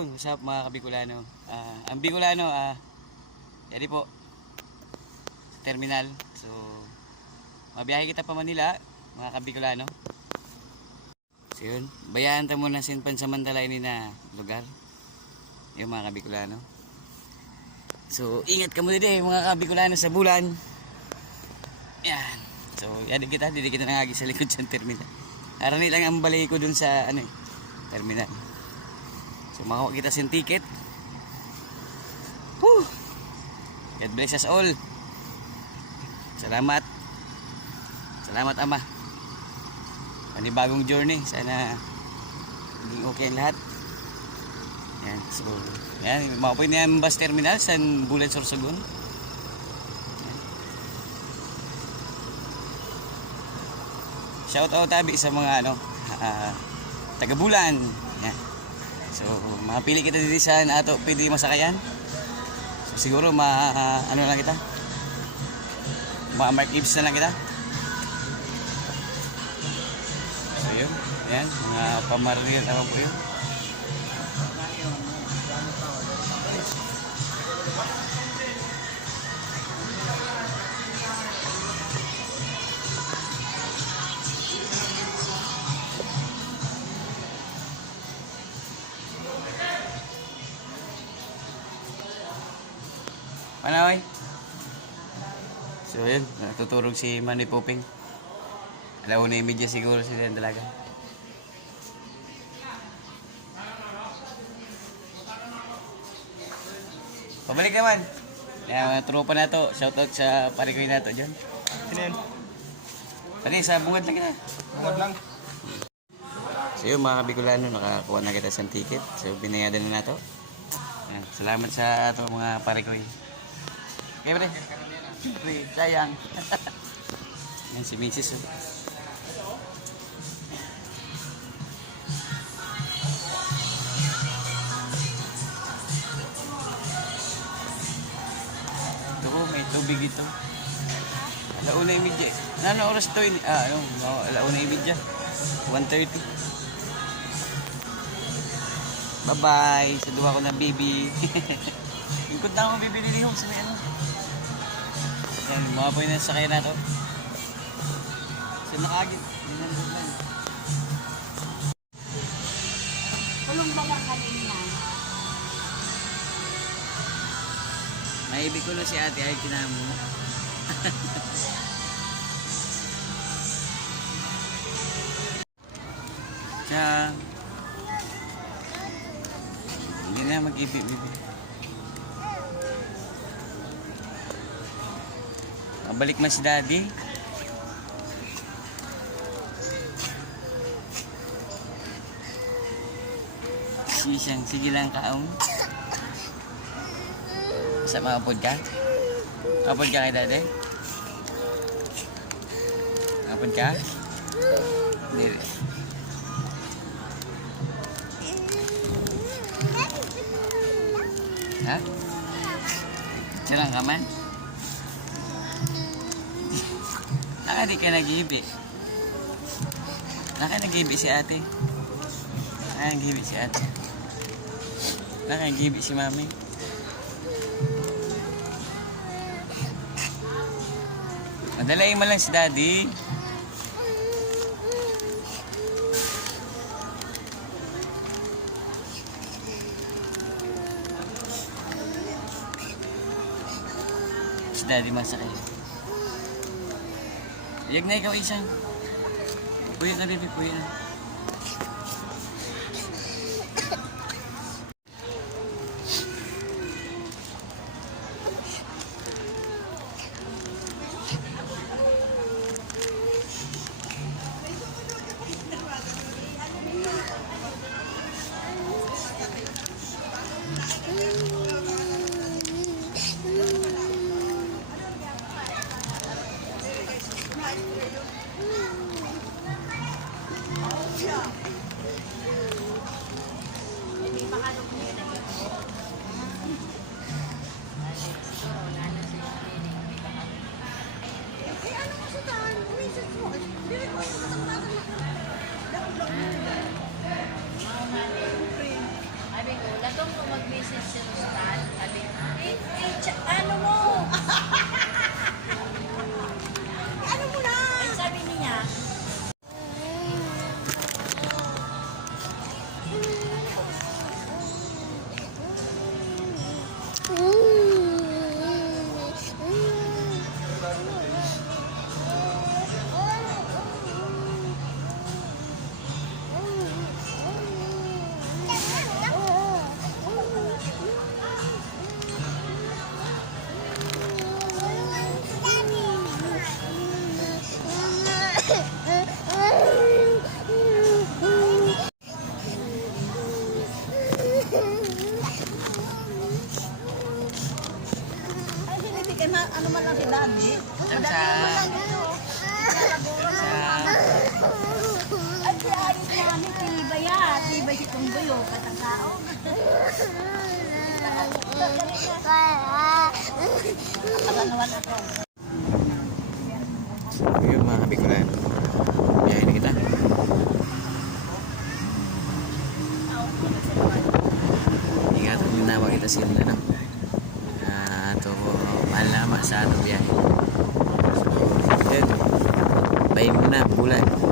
Ayun, what's up mga kabicolano? Ang Bicolano, yari po, sa terminal. So, mabiyahe kita pa Manila, mga kabicolano. So yun, bayaan ta muna sin pansamantala ini na lugar. Yung mga kabicolano. So, ingat ka muna din mga kabicolano sa bulan. Yan. So, yari kita nangagi sa likod sa terminal. Arani lang ang balay ko dun sa terminal. So makuha kita sin ticket. Whew. God bless us all. Salamat. Salamat Ama. Panibagong journey. Sana maging okay ang lahat. Yan. So, yan. Makuha na yung bus terminal sa Bulan Sorsogon. Shout out tabi sa mga taga Bulan. Yan. So, mapili kita dito sa ato pwede masakayan. So, siguro ano lang kita. Mark Ibs na lang kita. So, yun. Yan, mga pamaril naman po yun. Panoy. So yun, natuturog si Manny Poping. Alauna yung media siguro sila talaga. Pabalik naman. Yan, mga tropa na to. Shoutout sa parikoy na to dyan. Sinin? Pari, sa bungad lang kita. Bungad lang. So yun mga kabicolano, nakakuha na kita sa ticket. So binayadan na to. Yan, salamat sa ato mga parikoy. Okay, pre. Pre, sayang. Yan si Mrs. Ito po, may tubig ito. Alauna yung midya. Ano oras ito? Alauna yung midya. 1:30. Bye-bye. Sa duwa ko na baby. Ikot na ako bibili nihong sa may Yan, mga po yung nasakay na to. Sa nakagin. Dinandog lang. Kulong baga kanina. Maibig ko na si ate ay kinamo. Siya. Hindi na mag-ibig-ibig. Balik man si daddy. Sige lang kaong. Sa maapod ka? Maapod ka kay daddy? Maapod ka? Hindi. Ha? Silang ka man? Naka di ka nag-ibi. Naka nag-ibi si ate. Naka nag-ibi si ate. Naka nag-ibi si mami. Madalain mo lang si daddy. Si daddy masakit. Iyag na ikaw isang. Puya ka baby, puya. ano man lang si Daddy. Sa Ay, si Aris Mami, tibay yan. Tibay si Tumboy, oh. Katangkao. Paganawan ako. Yun mga Bicolano. Biyahe na kita. Ingat kung ginawa kita sila na. Ito malama sa atong biyahe. So, yun. Bayin mo na, bulan.